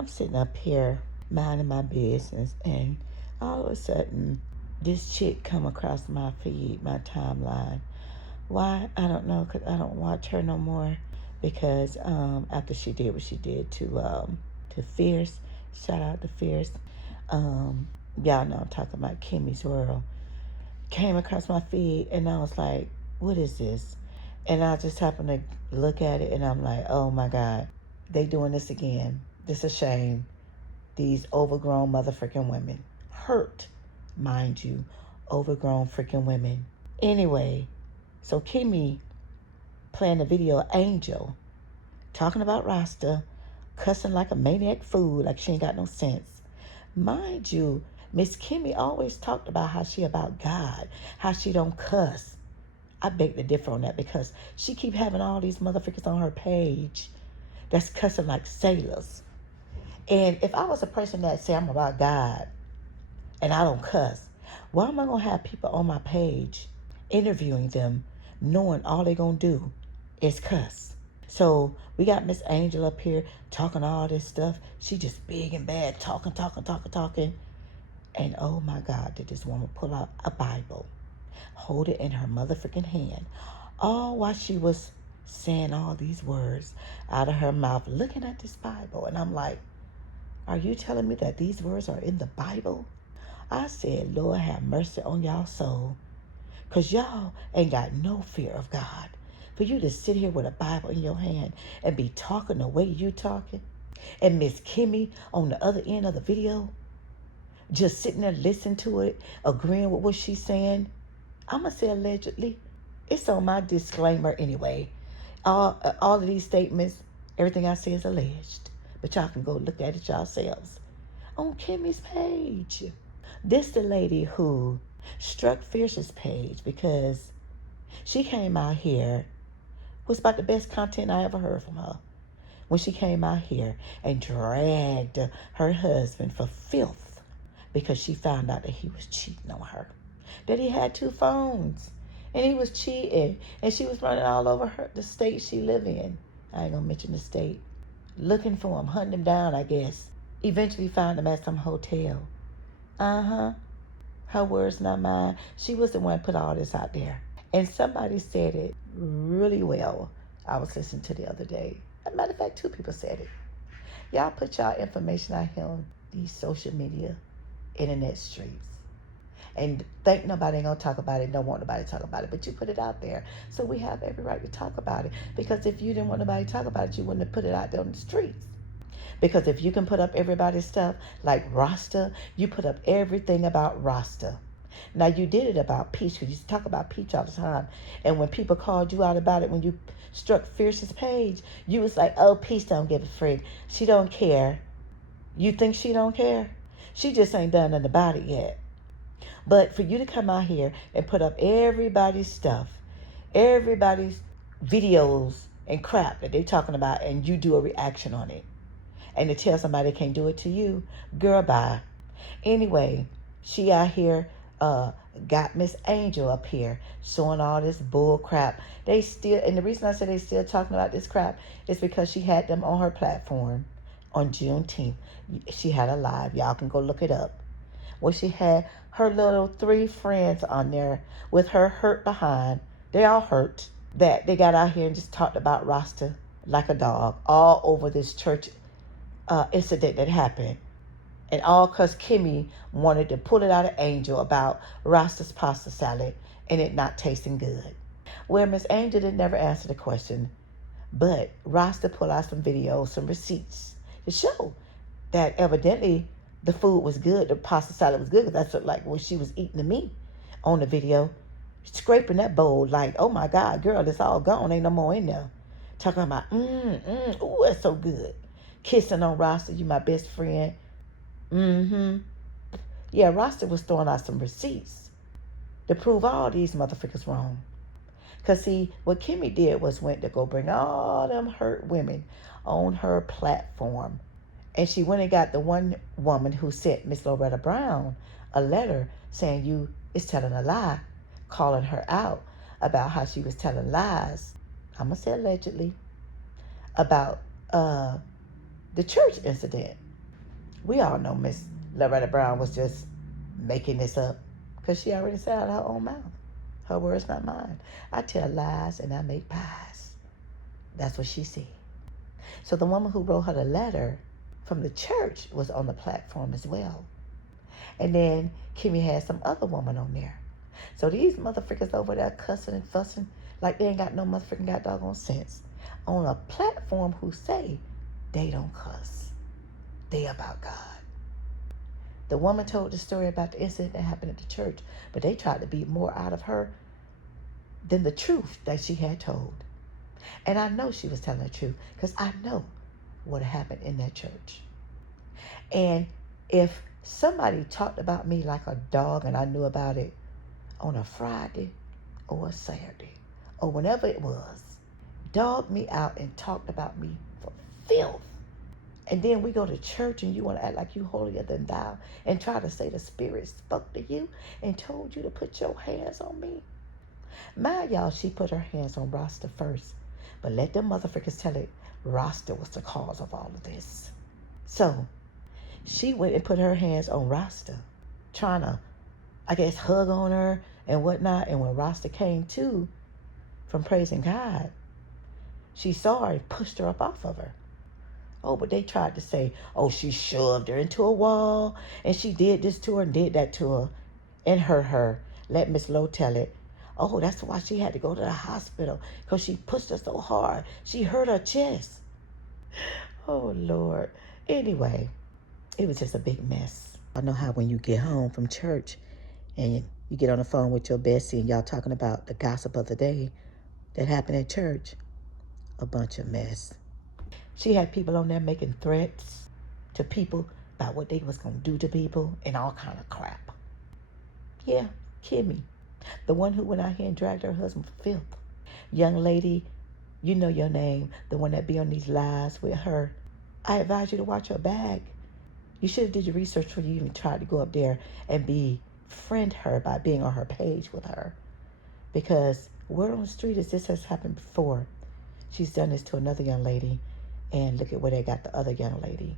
I'm sitting up here minding my business, and all of a sudden, this chick come across my feed, my timeline. Why? I don't know, because I don't watch her no more. Because after she did what she did to Fierce, shout out to Fierce. Um, y'all know I'm talking about Kimmy's World. Came across my feed, and I was like, "What is this?" And I just happened to look at it, and I'm like, "Oh my God, they doing this again. This a shame. These overgrown motherfucking women, hurt, mind you, overgrown freaking women." Anyway, so Kimmy playing the video Angel, talking about Rasta, cussing like a maniac fool, like she ain't got no sense. Mind you, Miss Kimmy always talked about how she about God, how she don't cuss. I beg to differ on that because she keep having all these motherfuckers on her page that's cussing like sailors. And if I was a person that say I'm about God and I don't cuss, why am I gonna have people on my page interviewing them knowing all they gonna do is cuss? So we got Miss Angel up here talking all this stuff. She just big and bad, talking. And oh my God, did this woman pull out a Bible, hold it in her motherfucking hand, all while she was saying all these words out of her mouth, looking at this Bible. And I'm like, are you telling me that these words are in the Bible? I said, Lord, have mercy on y'all soul. Because y'all ain't got no fear of God. For you to sit here with a Bible in your hand and be talking the way you talking, and Miss Kimmy on the other end of the video, just sitting there listening to it, agreeing with what she's saying. I'm going to say allegedly. It's on my disclaimer anyway. All of these statements, everything I say is alleged. But y'all can go look at it yourselves on Kimmy's page. This the lady who struck Fierce's page because she came out here, was about the best content I ever heard from her. When she came out here and dragged her husband for filth because she found out that he was cheating on her. That he had 2 phones and he was cheating, and she was running all over the state she live in. I ain't gonna mention the state. Looking for him, hunting him down, I guess. Eventually found him at some hotel. Uh-huh. Her words, not mine. She was the one who put all this out there. And somebody said it really well. I was listening to the other day. As a matter of fact, 2 people said it. Y'all put y'all information out here on these social media, internet streets. And think nobody ain't gonna talk about it, don't want nobody to talk about it, but you put it out there. So we have every right to talk about it. Because if you didn't want nobody to talk about it, you wouldn't have put it out there on the streets. Because if you can put up everybody's stuff, like Rasta, you put up everything about Rasta. Now, you did it about Peach, because you talk about Peach all the time. And when people called you out about it, when you struck Fierce's page, you was like, oh, Peach don't give a frig. She don't care. You think she don't care? She just ain't done nothing about it yet. But for you to come out here and put up everybody's stuff, everybody's videos and crap that they talking about, and you do a reaction on it, and to tell somebody they can't do it to you, girl, bye. Anyway, she out here got Miss Angel up here showing all this bull crap. They still, and the reason I say they still talking about this crap is because she had them on her platform on Juneteenth. She had a live. Y'all can go look it up. Where she had her little 3 friends on there with her hurt behind. They all hurt. That they got out here and just talked about Rasta like a dog all over this church incident that happened. And all because Kimmy wanted to pull it out of Angel about Rasta's pasta salad and it not tasting good. Where Miss Angel did never answer the question. But Rasta pulled out some videos, some receipts to show that evidently the food was good, the pasta salad was good, because that's what, like when she was eating the meat on the video, scraping that bowl like, oh my God, girl, it's all gone, ain't no more in there. Talking about, ooh, that's so good. Kissing on Rasta, you my best friend. Yeah, Rasta was throwing out some receipts to prove all these motherfuckers wrong. Because see, what Kimmy did was went to go bring all them hurt women on her platform. And she went and got the one woman who sent Miss Loretta Brown a letter saying you is telling a lie, calling her out about how she was telling lies, I'm going to say allegedly, about the church incident. We all know Miss Loretta Brown was just making this up because she already said out of her own mouth. Her words, not mine. I tell lies and I make pies. That's what she said. So the woman who wrote her the letter from the church was on the platform as well. And then Kimmy had some other woman on there. So these motherfuckers over there cussing and fussing like they ain't got no motherfucking got doggone sense on a platform who say they don't cuss. They about God. The woman told the story about the incident that happened at the church, but they tried to beat more out of her than the truth that she had told. And I know she was telling the truth because I know what happened in that church. And if somebody talked about me like a dog and I knew about it on a Friday or a Saturday or whenever it was, dogged me out and talked about me for filth, and then we go to church and you want to act like you holier than thou and try to say the Spirit spoke to you and told you to put your hands on me. Mind y'all, she put her hands on Rasta first. But let them motherfuckers tell it, Rasta was the cause of all of this. So she went and put her hands on Rasta, trying to, I guess, hug on her and whatnot. And when Rasta came to from praising God, she saw her and pushed her up off of her. Oh, but they tried to say, oh, she shoved her into a wall and she did this to her and did that to her and hurt her. Let Miss Lowe tell it. Oh, that's why she had to go to the hospital because she pushed her so hard. She hurt her chest. Oh, Lord. Anyway, it was just a big mess. I know how when you get home from church and you get on the phone with your bestie and y'all talking about the gossip of the day that happened at church. A bunch of mess. She had people on there making threats to people about what they was going to do to people and all kind of crap. Yeah, Kimmy, the one who went out here and dragged her husband for filth. Young lady, you know your name, the one that be on these lies with her. I advise you to watch your bag. You should have did your research before you even tried to go up there and befriend her by being on her page with her. Because word on the street is this has happened before. She's done this to another young lady. And look at where they got the other young lady.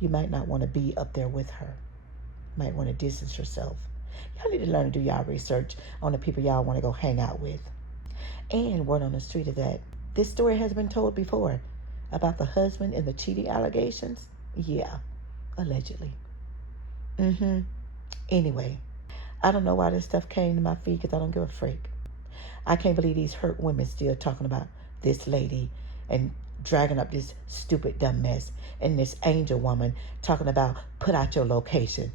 You might not want to be up there with her. You might want to distance yourself. Y'all need to learn to do y'all research on the people y'all want to go hang out with. And word on the street is that this story has been told before about the husband and the cheating allegations. Yeah, allegedly. Anyway, I don't know why this stuff came to my feed because I don't give a freak. I can't believe these hurt women still talking about this lady and dragging up this stupid dumb mess, and this angel woman talking about put out your location.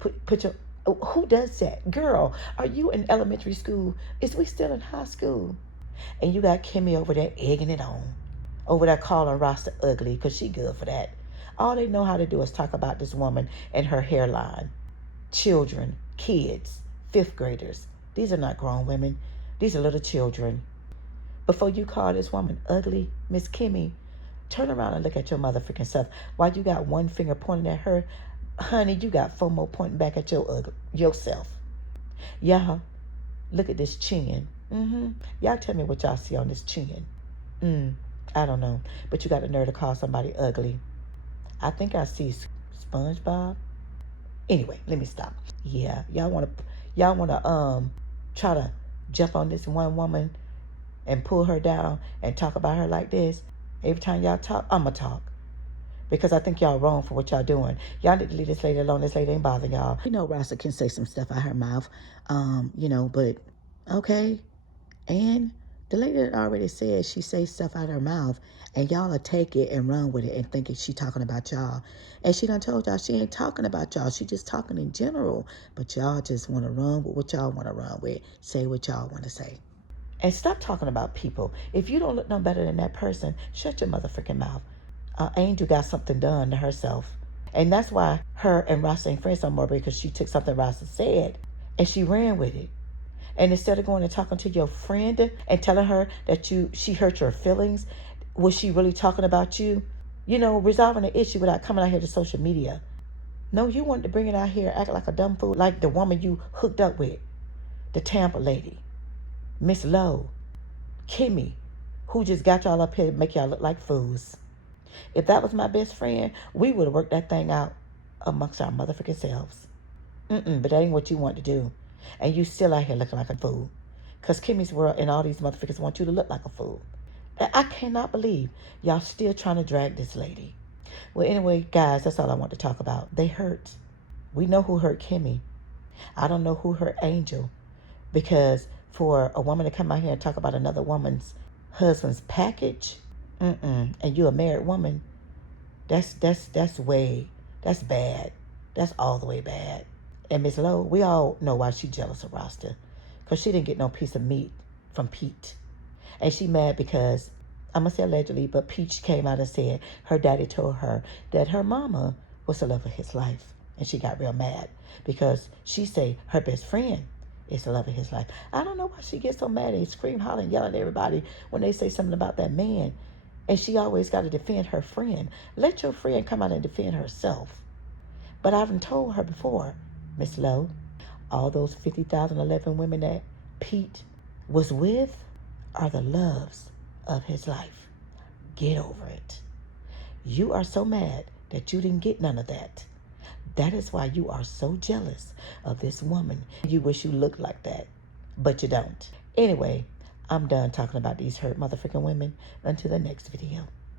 Put your who does that? Girl, are you in elementary school? Is we still in high school? And you got Kimmy over there egging it on. Over there calling Rasta ugly because she good for that. All they know how to do is talk about this woman and her hairline. Children, kids, fifth graders. These are not grown women. These are little children. Before you call this woman ugly, Miss Kimmy, turn around and look at your motherfucking self. While you got one finger pointing at her, honey, you got four more pointing back at yourself. Y'all, look at this chin. Y'all tell me what y'all see on this chin. I don't know, but you got the nerve to call somebody ugly. I think I see SpongeBob. Anyway, let me stop. Yeah, y'all wanna try to jump on this one woman and pull her down and talk about her like this. Every time y'all talk, I'ma talk. Because I think y'all wrong for what y'all doing. Y'all need to leave this lady alone. This lady ain't bothering y'all. You know Rasta can say some stuff out her mouth. But okay. And the lady that already said she say stuff out her mouth and y'all will take it and run with it and think she talking about y'all. And she done told y'all she ain't talking about y'all. She just talking in general. But y'all just want to run with what y'all want to run with. Say what y'all want to say. And stop talking about people. If you don't look no better than that person, shut your motherfucking mouth. Angel got something done to herself. And that's why her and Rasta ain't friends no more, because she took something Rasta said and she ran with it. And instead of going and talking to your friend and telling her that she hurt your feelings, was she really talking about you? Resolving the issue without coming out here to social media. No, you wanted to bring it out here, act like a dumb fool, like the woman you hooked up with, the Tampa lady. Miss Lowe, Kimmy, who just got y'all up here to make y'all look like fools. If that was my best friend, we would have worked that thing out amongst our motherfucking selves. But that ain't what you want to do. And you still out here looking like a fool. Because Kimmy's World and all these motherfuckers want you to look like a fool. And I cannot believe y'all still trying to drag this lady. Well, anyway, guys, that's all I want to talk about. They hurt. We know who hurt Kimmy. I don't know who hurt Angel. Because for a woman to come out here and talk about another woman's husband's package, and you a married woman, that's bad. That's all the way bad. And Miss Lowe, we all know why she jealous of Rasta. Because she didn't get no piece of meat from Pete. And she mad because, I'm going to say allegedly, but Peach came out and said her daddy told her that her mama was the love of his life. And she got real mad because she say her best friend is the love of his life. I don't know why she gets so mad and scream, holler, and yell at everybody when they say something about that man. And she always got to defend her friend. Let your friend come out and defend herself. But I've told her before, Miss Lowe, all those 50,011 women that Pete was with are the loves of his life. Get over it. You are so mad that you didn't get none of that. That is why you are so jealous of this woman. You wish you looked like that, but you don't. Anyway, I'm done talking about these hurt motherfucking women. Until the next video.